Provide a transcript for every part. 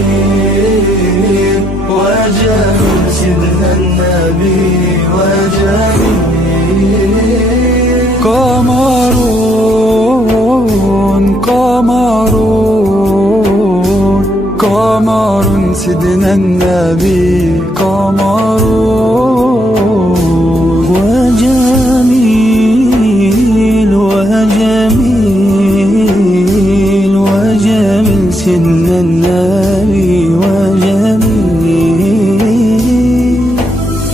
وجميل وجميل سيدنا النبي وجميل. قمرون قمرون قمرون سيدنا النبي قمرون. وجميل وجميل وجميل سيدنا النبي وجميل.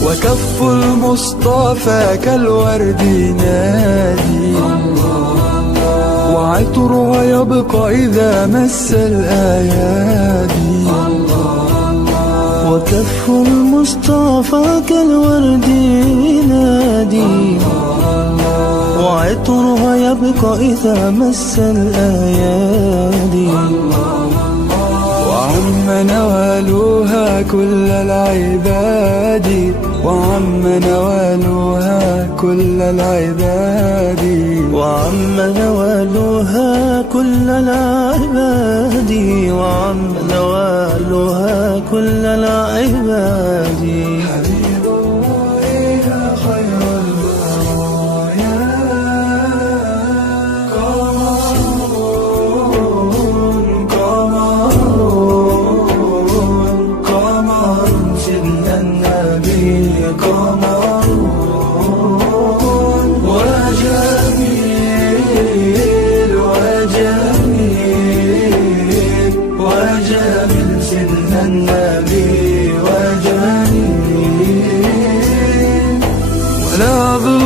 وكف المصطفى كالورد نادي وعطرها يبقى إذا مس الأيادي. وكف المصطفى كالورد نادي وعطرها يبقى إذا مس الأيادي. وعم نوالها كل العباد وعم نوالها كل العباد. وعم نوالها كل العباد وعم نوالها كل العباد. حبيب الله يا خير البرايا قمرون قمرون قمرون سيدنا النبي قمرون. وجميل وجميل وجميل سيدنا النبي وجميل. ولا ظل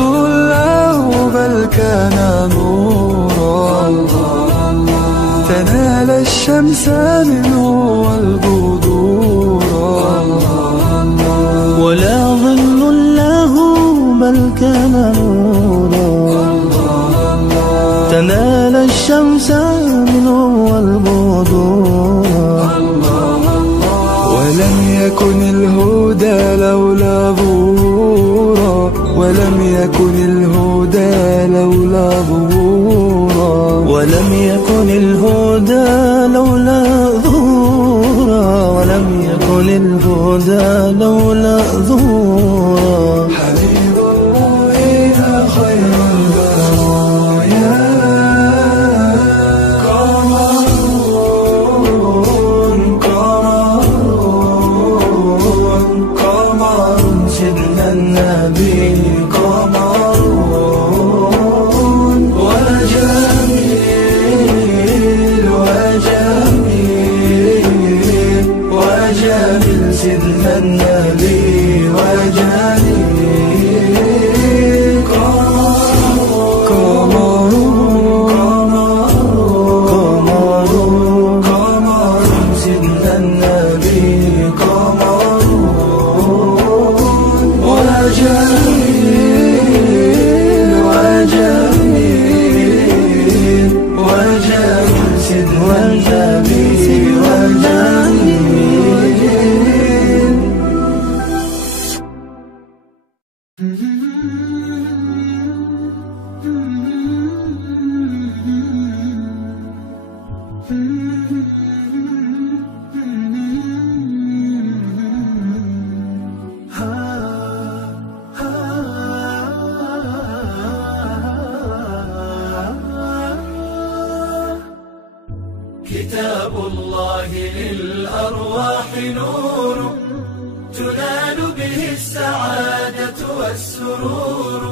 له بل كان نورا تنال الشمس منه والبدورا. ولا ظل له بل كان نورا تنال الشمس منه والبدورا. ولم يكن الهدى لولا ظهورا ولم يكن الهدى لولا ظهورا. ولم يكن الهدى لولا ظهورا ولم يكن الهدى لولا ظهورا. حبيب الله يا خير البرايا قمرون قمرون قمرون سيدنا النبي قمرون. وجميل وجميل وجميل سيدنا النبي وجميل. قمرون قمرون قمرون سيدنا النبي قمرون. وجميل وجميل وجميل سيدنا النبي وجميل. كتاب الله للأرواح نور تنال به السعادة والسرور.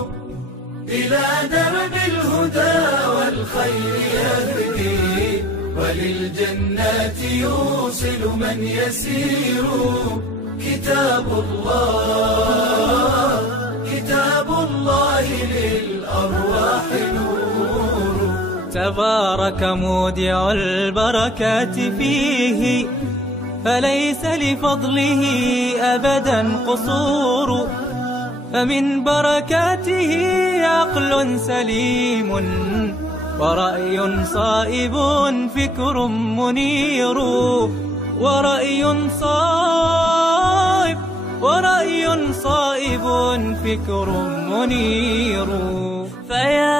إلى درب الهدى والخير يهدي وللجنات يوصل من يسير. كتاب الله للأرواح نور. تبارك مودع البركات فيه فليس لفضله أبدا قصور. فمن بركاته عقل سليم ورأي صائب فكر منير. ورأي صائب فكر منير. فيا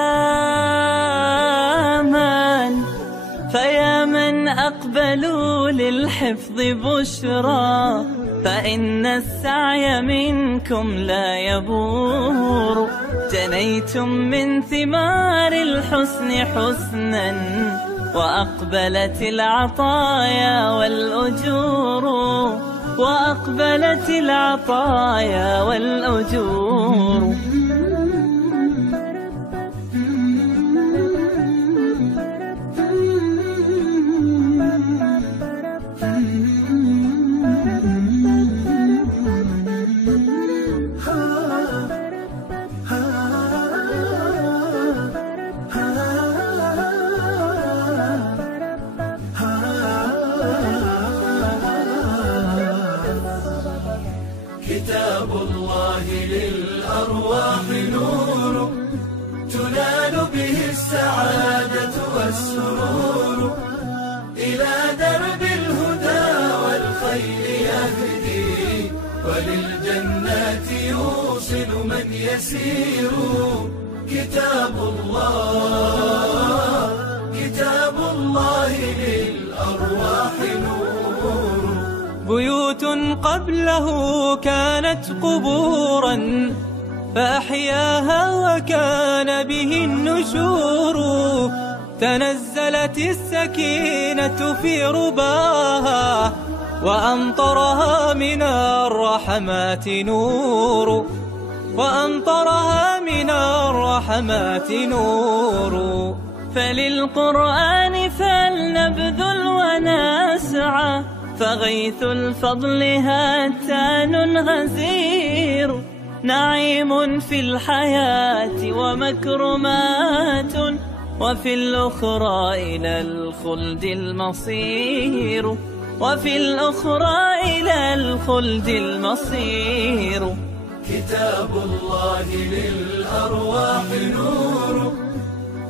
من فيا من أقبلوا للحفظ بشرى، فإن السعي منكم لا يبور. جنيتم من ثمار الحسن حسنا، وأقبلت العطايا والأجور، وأقبلت العطايا والأجور. كتاب الله للأرواح نور، تنال به السعادة والسرور. إلى درب الهدى والخير يهدي، وللجنات يوصل من يسير. كتاب الله للأرواح نور. بيوت قبله كانت قبورا، فأحياها وكان به النشور. تنزلت السكينة في رباها، وأمطرها من الرحمات نور، وأمطرها من الرحمات نور. فللقرآن فلنبذل ونسعى، فغيث الفضل هاتان غزير. نعيم في الحياة ومكرمات، وفي الأخرى إلى الخلد المصير، وفي الأخرى إلى الخلد المصير. كتاب الله للأرواح نور،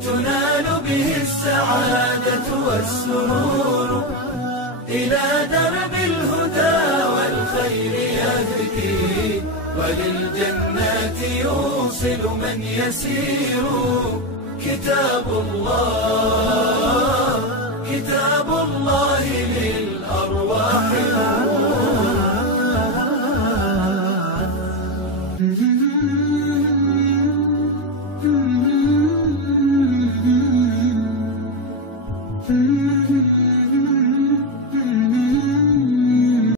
تنال به السعادة والسرور. إلى درب الهدى والخير يهدي، وللجنات يوصل من يسير. كتاب الله للأرواح نور.